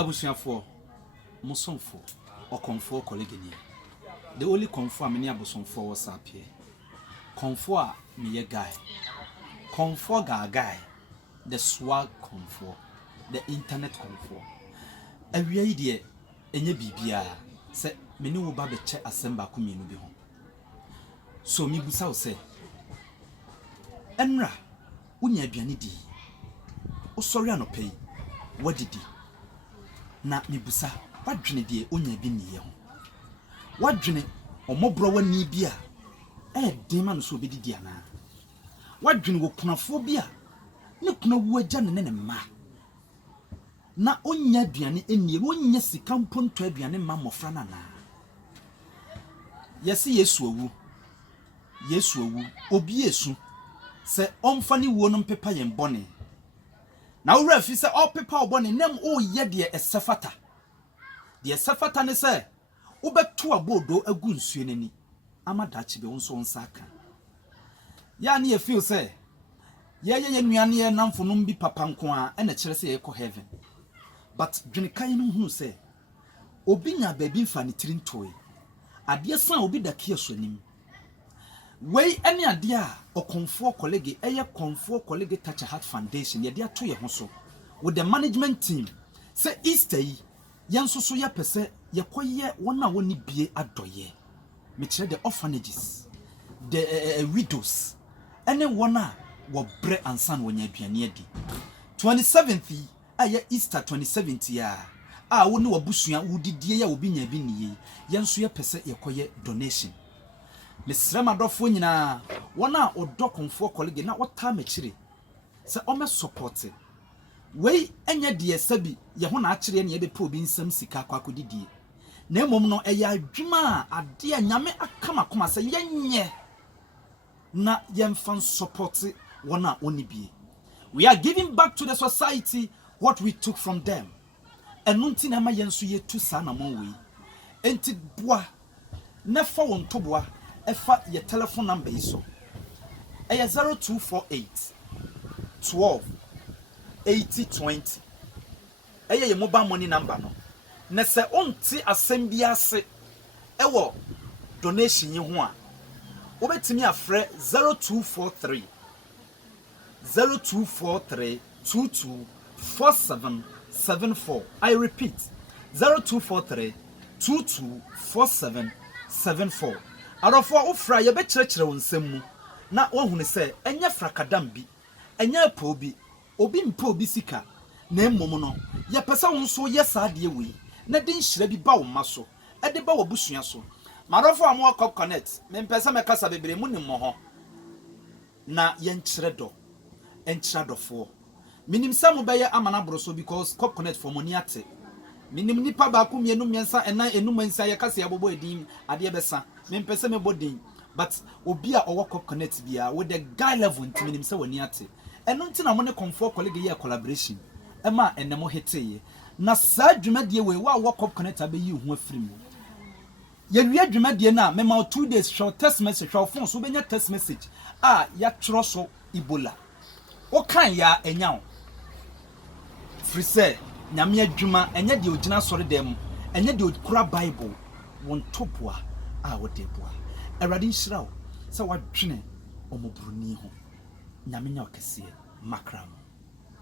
Abusuafo Musonfo or Komfo College. The only Komfo many Abusonfo was up here. Komfo me a guy. Komfo guy. The swag Komfo. The internet Komfo. Every idea enye bibia se meni wo ba be che asemba ko mienu bi ho. So mi busa wo se enra unya aduane di. O sori anopai wadidi. Na mi busa wadwene die onya bi niye ho. Wadwene omobro wani bi a den ma no so obedidi ana. Wadwene wo kunafo bi a ne kuna wu agya ne ma. Na onya aduane enie onya sika mponto aduane ma mofra na na. Yesi Yesu awu obi esu se omfa ni wo no mpepa yen bone. Na wo rafi se opepa obone nem o ye de esefata. De esefata ne se wo beto abodo agu nsuo nani. Amadachi be wonso nsaka. Ya na ye feel se ye nuane ye namfo no bi papa nko a na kire se ye ko heaven. But dwenikan no hu se obi nya baby mfa ne tiri ntoe. Ade san obi da kia so nim. Wei ene ade a Komfo College Komfo College Touch Heart Foundation ye de ato ye ho so with the management team say Easter yi yenso so ya pese ye koye wona woni bie adoye. Me kire the orphanages, the widows ene wona wo bre ansan wonya aduane adi. 27th aye Easter 27th ya woni wabusua wudidie ya obi nya bi niye yenso ye pese ye koye donation. Mesra madofo nyina wona odo Komfo College na wota machire se o me support wei enye de sabi ye ho na akire ne ye be po bi nsam sika kwakodidie na emom no eye adwuma ade a nyame akama koma se yenye na yemfan support wona oni bie. We are giving back to the society what we took from them. Enunti na ma yenso ye tu sa na mon wei enti boa na fa won toboa efa your telephone number iso. 0248 12 80 20. Your mobile money number no. Na se onti asem bia se ewo donation yi ho a obetimi afre 0243 224774. I repeat 0243 224774. Arofo ofra ye be kirekire wonsem mu na wohune se enye frakadam bi enye apo bi obi mpa obi sika na emmom no ye pesa wonso ye saade we na de nhira bi ba wo maso e de ba wo busua so marofo amo Komfo Connect me mpesa me kasa bebre mu nim ho na ye nkire do enkyira dofo minim sam be ye amana boroso because Komfo Connect for money ate minim nipa ba ku mienu miensa ena enum nsa ye kasa abobo edin ade besa me mpesa me bodin but obi a owo Komfo Connect bia with the guy level ntiminim se wani ate eno ntina mo ne Komfo College ye collaboration ema enemo heteye na sa dwumadie we wa wo Komfo Connect abeyi hu afrim ye wi dwumadie na me ma 2 days short text message short phone so benya text message ya tro so Ebola o kan ya enyawo free say nyame adwuma enye de ogina sori dem enye de okura Bible won topoa wo deboa erade nhyira wo se wadwene omobruni ho nyame nya okese makram